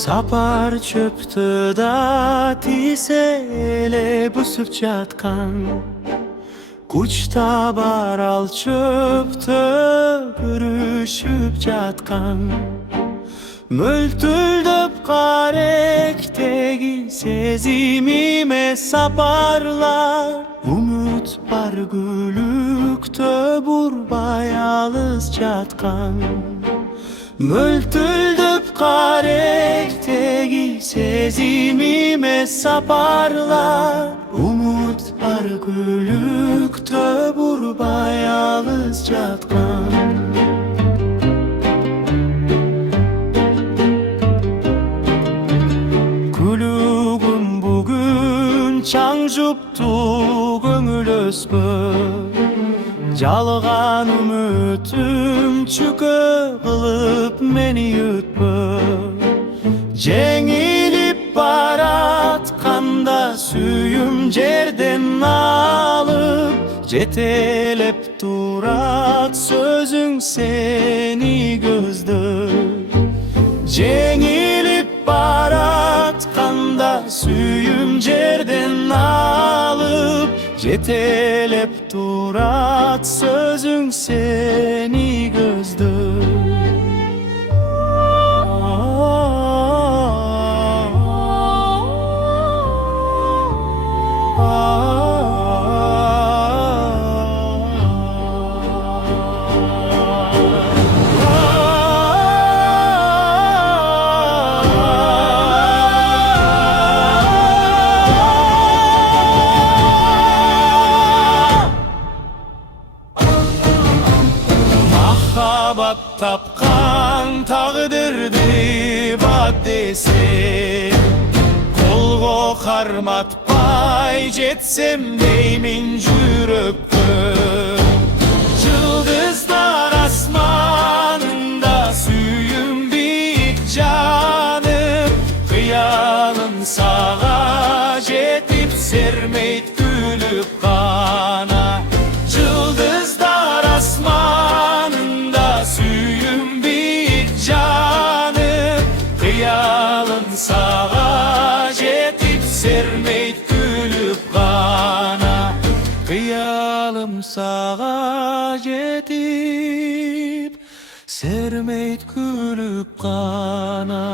Sapar çöptü da tisele büsüp жатқан. Kuçta baral çöptü бүрüşüp жатқан. Möltüldöp karektegi sezimime saparlar. Umut var gülükte burbay alız жатқан. Möltüldöp karektegi sezimime saparlar. Umut var gülükte burbay alız жатқан. Gülügüm bugün çaڭжuptu көңіл өспөп. Жалған үмітім чүкі қылып мені өтпөп. Жеңіліп баратқанда сүйім жерден алып, жетелеп турат сөзің сені көздеп. Жеңіліп баратқанда сүйім жерден алып, жетелеп турат сөзің сені көздеп. Махаббат тапқан тағдырды бат десе, қолға қарматпай жетсем деймін жүрекке. Жұлдыздар асманында сүйім биік жаным, қиялым саға жетіп сермейт күліп қана. Жұлдыздар асманында сүйім биік жаным, қиялым саға жетіп сермейт күліп қана. Қиялым саға жетіп сермейт күліп қана.